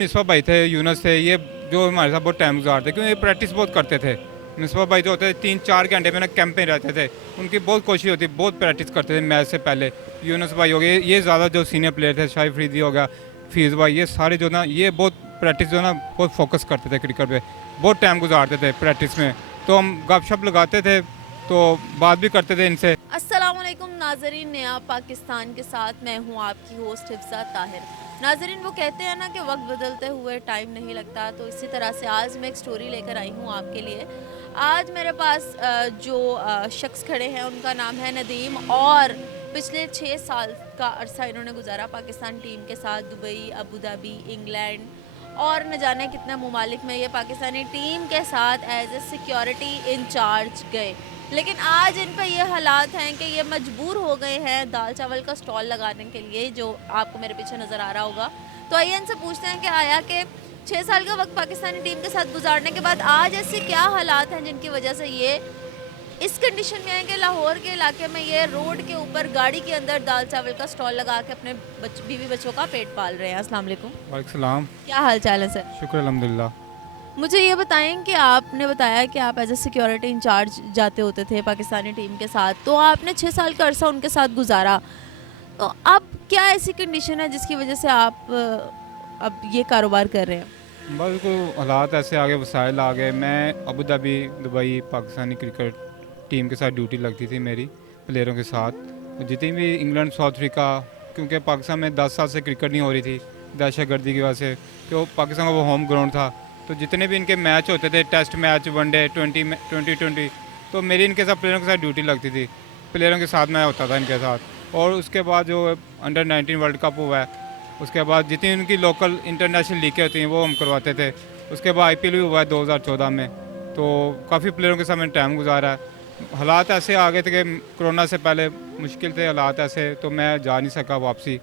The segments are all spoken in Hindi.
मिसबा भाई थे, यूनुस थे, ये जो हमारे साथ बहुत टाइम गुजारते, क्योंकि ये प्रैक्टिस बहुत करते थे। मिसबा भाई जो होते थे 3-4 घंटे में ना कैंप में रहते थे, उनकी बहुत कोशिश होती, बहुत प्रैक्टिस करते थे मैच से पहले। यूनुस भाई हो गए, ये ज़्यादा जो सीनियर प्लेयर थे, शाहिद फरीदी हो गया, फीस भाई, ये सारे जो ना ये बहुत प्रैक्टिस जो ना बहुत फोकस करते थे क्रिकेट पे, बहुत टाइम गुजारते थे प्रैक्टिस में। तो हम गपशप लगाते थे, तो बात भी करते थे इनसे। अस्सलामुअलैकुम नाजरीन, नया पाकिस्तान के साथ मैं हूं आपकी होस्ट हिफ्सा ताहिर। नाजरीन, वो कहते हैं ना कि वक्त बदलते हुए टाइम नहीं लगता, तो इसी तरह से आज मैं एक स्टोरी लेकर आई हूं आपके लिए। आज मेरे पास जो शख्स खड़े हैं उनका नाम है नदीम, और पिछले 6 साल का अरसा इन्होंने गुजारा पाकिस्तान टीम के साथ। दुबई, अबू धाबी, इंग्लैंड और न जाने कितने ममालिक में ये पाकिस्तानी टीम के साथ एज ए सिक्योरिटी इंचार्ज गए। लेकिन आज इन पर ये हालात हैं कि ये मजबूर हो गए हैं दाल चावल का स्टॉल लगाने के लिए, जो आपको मेरे पीछे नज़र आ रहा होगा। तो आइए इनसे पूछते हैं कि आया कि 6 साल का वक्त पाकिस्तानी टीम के साथ गुजारने के बाद आज ऐसे क्या हालात हैं जिनकी वजह से ये इस कंडीशन में है कि लाहौर के इलाके में ये रोड के ऊपर गाड़ी के अंदर दाल चावल का स्टॉल लगा के अपने बीवी बच्चों का पेट पाल रहे हैं। अस्सलाम वालेकुम। वालेकुम सलाम। क्या हाल चाल है सर? शुक्र अल्हम्दुलिल्लाह। मुझे ये बताएं कि आपने बताया कि आप एज ए सिक्योरिटी इंचार्ज जाते होते थे पाकिस्तानी टीम के साथ, तो आपने 6 साल का अरसा उनके साथ गुजारा, तो अब क्या ऐसी कंडीशन है जिसकी वजह से आप अब ये कारोबार कर रहे हैं? बस को हालात ऐसे आ गए, वसाइल आ गए। मैं Abu Dhabi, Dubai, Pakistani cricket team के साथ ड्यूटी लगती थी मेरी, प्लेयरों के साथ। जितनी भी इंग्लैंड, साउथ अफ्रीका, क्योंकि पाकिस्तान में 10 साल से क्रिकेट नहीं हो रही थी दहशत गर्दी की वजह से, तो पाकिस्तान का वो होम ग्राउंड था। तो जितने भी इनके मैच होते थे, टेस्ट मैच, वनडे, 20 तो मेरी इनके साथ प्लेयरों के साथ ड्यूटी लगती थी। प्लेयरों के साथ मैं होता था इनके साथ। और उसके बाद जो अंडर 19 वर्ल्ड कप हुआ है, उसके बाद जितनी उनकी लोकल इंटरनेशनल लीगें होती हैं वो हम करवाते थे। उसके बाद IPL भी हुआ है 2014 में। तो काफ़ी प्लेयरों के साथ मैंने टाइम गुजारा है। हालात ऐसे आ गए थे कि कोरोना से पहले मुश्किल थे हालात ऐसे, तो मैं जा नहीं सका वापसी।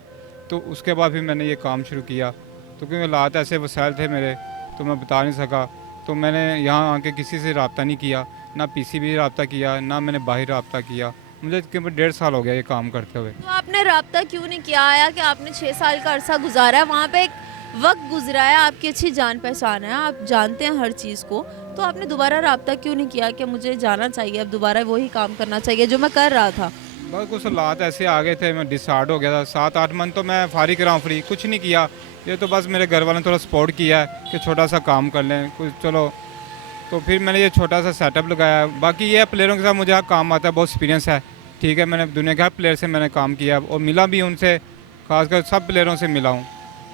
तो उसके बाद फिर मैंने ये काम शुरू किया, तो क्योंकि हालात ऐसे वसाइल थे मेरे, तो मैं बता नहीं सका। तो मैंने यहाँ आके किसी से रब्ता नहीं किया, ना PC भी रब्ता किया, ना मैंने बाहर रब्ता किया। मुझे तकरीबन 1.5 साल हो गया ये काम करते हुए। तो आपने राब्ता क्यों नहीं किया? आया कि आपने 6 साल का अरसा गुजारा है वहाँ पे, एक वक्त गुजरा है, आपकी अच्छी जान पहचान है, आप जानते हैं हर चीज़ को, तो आपने दोबारा राब्ता क्यों नहीं किया कि मुझे जाना चाहिए, अब दोबारा वही काम करना चाहिए जो मैं कर रहा था? बस कुछ हालात ऐसे आ गए थे, मैं डिसाइड हो गया था। 7-8 मंथ तो मैं फारिग रहा हूँ, फ्री कुछ नहीं किया। ये तो बस मेरे घर वालों ने थोड़ा सपोर्ट किया है कि छोटा सा काम कर लें कुछ, चलो। तो फिर मैंने ये छोटा सा सेटअप लगाया। बाकी ये प्लेयरों के साथ मुझे यहाँ काम आता है, बहुत एक्सपीरियंस है। ठीक है, मैंने दुनिया के हर प्लेयर से मैंने काम किया और मिला भी उनसे, खासकर सब प्लेयरों से मिला हूँ।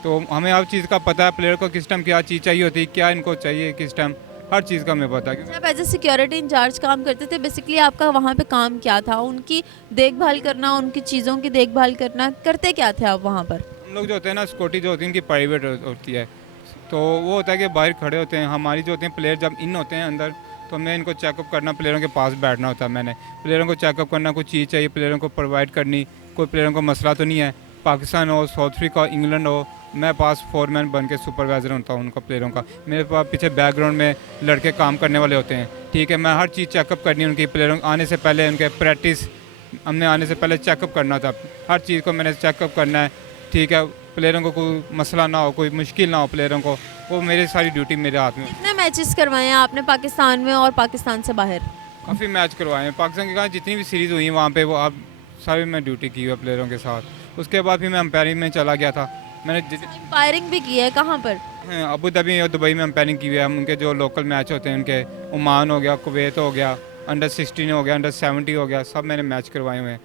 तो हमें हर चीज़ का पता है, प्लेयर को किस टाइम क्या चीज़ चाहिए होती है, क्या इनको चाहिए किस टाइम, हर चीज़ का हमें पता है। जब आप एज ए सिक्योरिटी इंचार्ज काम करते थे, बेसिकली आपका वहाँ पे काम क्या था? उनकी देखभाल करना, उनकी चीज़ों की देखभाल करना, करते क्या थे आप वहाँ पर? हम लोग जो होते हैं ना, सिक्योरिटी जो होती है उनकी प्राइवेट होती है। तो वो होता है कि बाहर खड़े होते हैं, हमारी जो होते हैं प्लेयर जब इन होते हैं अंदर, तो हमें इनको चेकअप करना, प्लेयरों के पास बैठना होता है। मैंने प्लेयरों को चेकअप करना, कोई चीज़ चाहिए प्लेयरों को प्रोवाइड करनी, कोई प्लेयरों को मसला तो नहीं है। पाकिस्तान हो, साउथ अफ्रीका, इंग्लैंड हो, मैं पास फोरमैन बन के सुपरवाइज़र होता हूँ उनका, प्लेयरों का। मेरे पास पीछे बैकग्राउंड में लड़के काम करने वाले होते हैं। ठीक है, मैं हर चीज़ चेकअप करनी उनकी, प्लेयरों आने से पहले उनके प्रैक्टिस, हमने आने से पहले चेकअप करना था। हर चीज़ को मैंने चेकअप करना है। ठीक है, प्लेयरों को कोई मसला ना हो, कोई मुश्किल ना हो प्लेयरों को, वो मेरी सारी ड्यूटी मेरे हाथ में। कितने मैचेस करवाए हैं आपने पाकिस्तान में और पाकिस्तान से बाहर? काफ़ी मैच करवाए हैं पाकिस्तान के, कहा जितनी भी सीरीज़ हुई हैं वहाँ पे, वो अब सारी मैं ड्यूटी की है प्लेयरों के साथ। उसके बाद फिर मैं अंपायरिंग में चला गया था। मैंने फायरिंग भी की है, कहाँ पर? अबू धाबी और दुबई में अंपायरिंग की हुई है। उनके जो लोकल मैच होते हैं उनके, ओमान हो गया, कुवैत हो गया, अंडर 16 हो गया, अंडर 70 हो गया, सब मैंने मैच करवाए हुए हैं।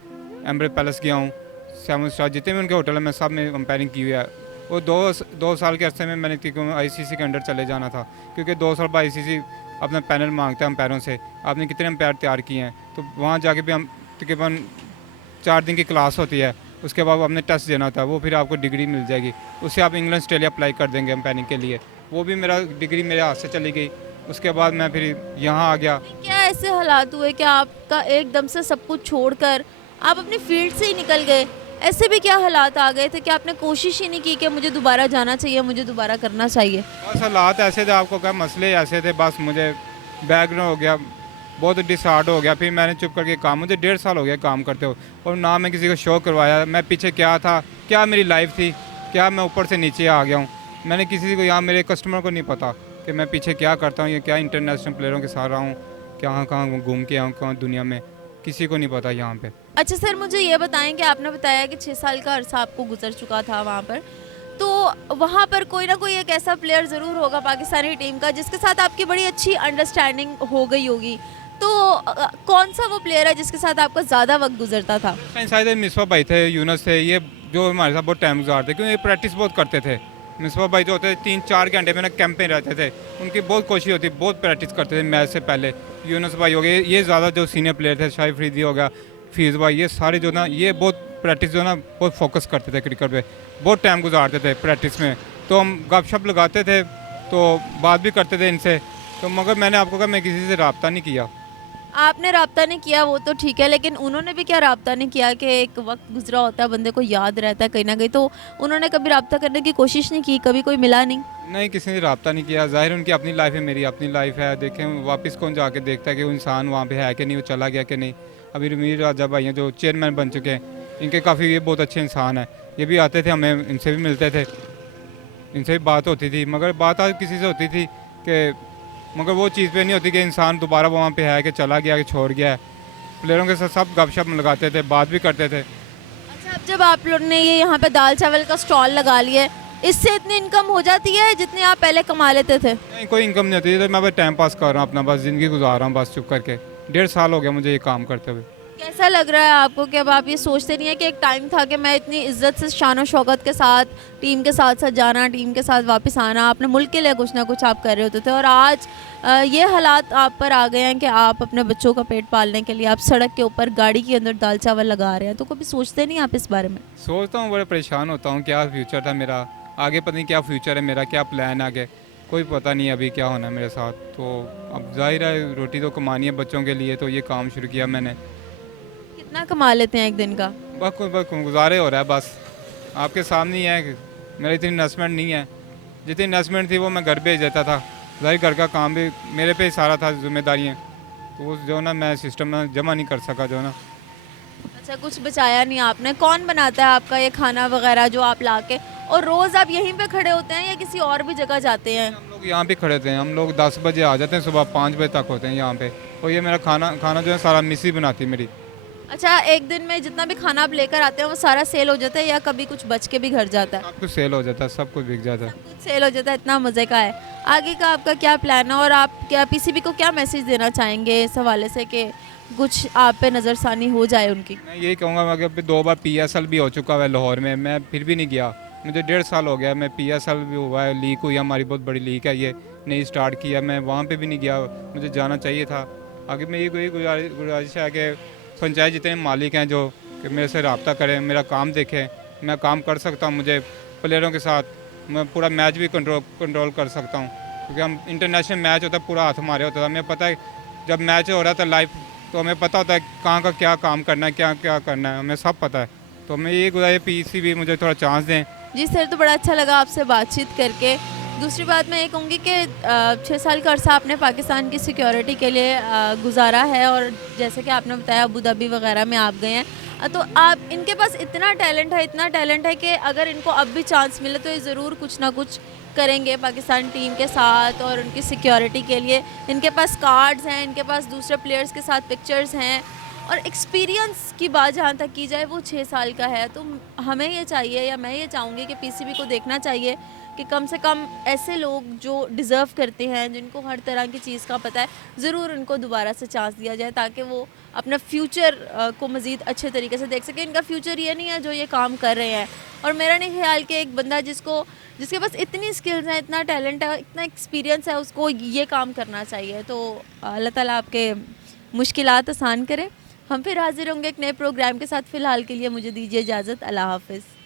एम्बरेट पैलेस गया हूँ, 7 स्टार, जितने भी उनके होटल हैं मैं सब में अंपायरिंग की हुई है। वो दो साल के अरसे में मैंने ICC के अंडर चले जाना था, क्योंकि 2 साल बाद ICC अपना पैनल मांगता है अंपायरों से, आपने कितने अंपायर तैयार किए हैं। तो वहाँ जाके भी हम तकरीबन 4 दिन की क्लास होती है, उसके बाद आपने टेस्ट देना होता है, वो फिर आपको डिग्री मिल जाएगी। उससे आप इंग्लैंड, ऑस्ट्रेलिया अप्लाई कर देंगे अंपायरिंग के लिए। वो भी मेरा डिग्री मेरे हाथ से चली गई। उसके बाद मैं फिर यहाँ आ गया। क्या ऐसे हालात हुए कि आपका एकदम से सब कुछ छोड़कर आप अपनी फील्ड से ही निकल गए? ऐसे भी क्या हालात आ गए थे कि आपने कोशिश ही नहीं की कि मुझे दोबारा जाना चाहिए, मुझे दोबारा करना चाहिए? बस हालात ऐसे थे, आपको क्या, मसले ऐसे थे, बस मुझे बैकग्राउंड हो गया, बहुत डिसहार्ड हो गया। फिर मैंने चुप करके काम, मुझे 1.5 साल हो गया काम करते हो, और ना मैं किसी को शो करवाया। मैं पीछे क्या था, क्या मेरी लाइफ थी, क्या मैं ऊपर से नीचे आ गया हूँ। मैंने किसी को यहाँ मेरे कस्टमर को नहीं पता कि मैं पीछे क्या करता हूँ, या क्या इंटरनेशनल प्लेयरों के साथ रहा हूँ, कहाँ कहाँ घूम के आऊँ, कहाँ दुनिया में, किसी को नहीं पता यहाँ पे। अच्छा सर, मुझे ये बताएं कि आपने बताया कि 6 साल का अरसा आपको गुजर चुका था वहाँ पर, तो वहाँ पर कोई ना कोई एक ऐसा प्लेयर ज़रूर होगा पाकिस्तानी टीम का जिसके साथ आपकी बड़ी अच्छी अंडरस्टैंडिंग हो गई होगी, तो कौन सा वो प्लेयर है जिसके साथ आपका ज़्यादा वक्त गुजरता था? शायद मिसबा भाई थे, यूनस थे, ये जो हमारे साथ बहुत टाइम गुजारते, क्योंकि ये प्रैक्टिस बहुत करते थे। मिसबा भाई जो होते थे 3-4 घंटे में ना कैंप में रहते थे, उनकी बहुत कोशिश होती, बहुत प्रैक्टिस करते थे मैच से पहले। यूनस भाई हो गए, ये ज़्यादा जो सीनियर प्लेयर थे, शाहिद फरीदी हो गया, फीस भाई, ये सारे जो ना ये बहुत प्रैक्टिस जो ना बहुत फोकस करते थे क्रिकेट पे, बहुत टाइम गुजारते थे प्रैक्टिस में। तो हम गपशप लगाते थे, तो बात भी करते थे इनसे, तो मगर मैंने आपको कहा मैं किसी से रब्ता नहीं किया। आपने राब्ता नहीं किया वो तो ठीक है, लेकिन उन्होंने भी क्या राब्ता नहीं किया? कि एक वक्त गुजरा होता है, बंदे को याद रहता है कहीं ना कहीं, तो उन्होंने कभी राब्ता करने की कोशिश नहीं की? कभी कोई मिला नहीं? नहीं, किसी ने रब्ता नहीं किया। ज़ाहिर उनकी अपनी लाइफ है, मेरी अपनी लाइफ है। देखें वापस कौन जाके देखता है कि वो इंसान वहाँ पे है कि नहीं, वो चला गया कि नहीं। अभी रमीर राजा भाई हैं जो चेयरमैन बन चुके हैं, इनके काफ़ी ये बहुत अच्छे इंसान हैं, ये भी आते थे, हमें इनसे भी मिलते थे, इनसे भी बात होती थी, मगर बात आज किसी से होती थी कि मगर वो चीज़ पे नहीं होती कि इंसान दोबारा वहाँ पे है कि चला गया कि छोड़ गया है। प्लेयरों के साथ सब गपशप लगाते थे, बात भी करते थे। अच्छा, अब जब आप लोग ने ये यहाँ पे दाल चावल का स्टॉल लगा लिया है, इससे इतनी इनकम हो जाती है जितनी आप पहले कमा लेते थे? नहीं, कोई इनकम नहीं होती, तो मैं बस टाइम पास कर रहा हूँ अपना, बस ज़िंदगी गुजार रहा हूँ बस चुप करके। 1.5 साल हो गया मुझे ये काम करते हुए। कैसा लग रहा है आपको कि अब आप ये सोचते नहीं है कि एक टाइम था कि मैं इतनी इज्जत से शान और शौकत के साथ टीम के साथ साथ जाना, टीम के साथ वापस आना, अपने मुल्क के लिए कुछ ना कुछ आप कर रहे होते थे, और आज ये हालात आप पर आ गए हैं कि आप अपने बच्चों का पेट पालने के लिए आप सड़क के ऊपर गाड़ी के अंदर दाल चावल लगा रहे हैं, तो कभी सोचते नहीं आप इस बारे में? सोचता हूँ, बड़े परेशान होता हूँ, क्या फ्यूचर था मेरा, आगे पता नहीं क्या फ्यूचर है मेरा, क्या प्लान आगे, कोई पता नहीं अभी क्या होना है मेरे साथ। तो अब जाहिर है रोटी तो कमानी है बच्चों के लिए, तो ये काम शुरू किया मैंने। कितना कमा लेते हैं एक दिन का? बस गुजारे हो रहा है बस, आपके सामने ही है कि मेरी इतनी इन्वेस्टमेंट नहीं है, जितनी इन्वेस्टमेंट थी वो मैं घर भेज देता था। जाहिर घर का काम भी मेरे पे ही सारा था, जिम्मेदारियाँ, तो वो जो ना मैं सिस्टम में जमा नहीं कर सका जो ना। अच्छा, कुछ बचाया नहीं आपने? कौन बनाता है आपका ये खाना वगैरह जो आप ला के, और रोज़ आप यहीं पे खड़े होते हैं या किसी और भी जगह जाते हैं? हम लोग यहाँ पे खड़े थे, हम लोग 10 बजे आ जाते हैं, सुबह 5 बजे तक होते हैं यहाँ पे, और ये मेरा खाना खाना जो है सारा मिसी बनाती है मेरी। अच्छा, एक दिन में जितना भी खाना आप लेकर आते हैं वो सारा सेल हो जाता है या कभी कुछ बच के भी घर जाता है? सब कुछ सेल हो जाता है, सब कुछ बिक जाता है। सब कुछ सेल हो जाता है, इतना मज़े का है। आगे का आपका क्या प्लान है, और आप क्या पीसीबी को क्या मैसेज देना चाहेंगे इस हवाले से कि कुछ आप पे नज़रसानी हो जाए उनकी? मैं यही कहूँगा कि अभी 2 बार PSL भी हो चुका है लाहौर में, मैं फिर भी नहीं गया। मुझे 1.5 साल हो गया, मैं PSL भी हुआ है, लीक हुई, हमारी बहुत बड़ी लीक है, ये नई स्टार्ट किया, मैं वहाँ पे भी नहीं गया, मुझे जाना चाहिए था। आगे मैं ये गुजारिश है कि पंचायत जितने मालिक हैं जो कि मेरे से रब्ता करें, मेरा काम देखें, मैं काम कर सकता हूँ, मुझे प्लेयरों के साथ मैं पूरा मैच भी कंट्रोल कर सकता हूँ, क्योंकि हम इंटरनेशनल मैच होता है पूरा हाथ हमारे होता था, हमें पता है जब मैच हो रहा था लाइव, तो हमें पता होता है कहाँ का क्या काम करना है, क्या क्या करना है, हमें सब पता है। तो मैं ये गुजारिश PCB मुझे थोड़ा चांस दें। जी सर, तो बड़ा अच्छा लगा आपसे बातचीत करके। दूसरी बात मैं ये कहूँगी कि 6 साल का अरसा आपने पाकिस्तान की सिक्योरिटी के लिए गुजारा है, और जैसे कि आपने बताया अबू धाबी वगैरह में आप गए हैं, तो आप इनके पास इतना टैलेंट है कि अगर इनको अब भी चांस मिले तो ये ज़रूर कुछ ना कुछ करेंगे पाकिस्तान टीम के साथ और उनकी सिक्योरिटी के लिए। इनके पास कार्ड्स हैं, इनके पास दूसरे प्लेयर्स के साथ पिक्चर्स हैं, और एक्सपीरियंस की बात जहाँ तक की जाए वो 6 साल का है। तो हमें ये चाहिए, या मैं ये चाहूँगी कि पीसीबी को देखना चाहिए कि कम से कम ऐसे लोग जो डिज़र्व करते हैं, जिनको हर तरह की चीज़ का पता है, ज़रूर उनको दोबारा से चांस दिया जाए, ताकि वो अपना फ्यूचर को मज़ीद अच्छे तरीके से देख सके। इनका फ्यूचर ये नहीं है जो ये काम कर रहे हैं, और मेरा नहीं ख्याल कि एक बंदा जिसके पास इतनी स्किल्स हैं, इतना टैलेंट है, इतना एक्सपीरियंस है, उसको ये काम करना चाहिए। तो अल्लाह ताला आपके मुश्किलात आसान करे। हम फिर हाजिर होंगे एक नए प्रोग्राम के साथ। फ़िलहाल के लिए मुझे दीजिए इजाज़त। अल्लाह हाफ़िज़।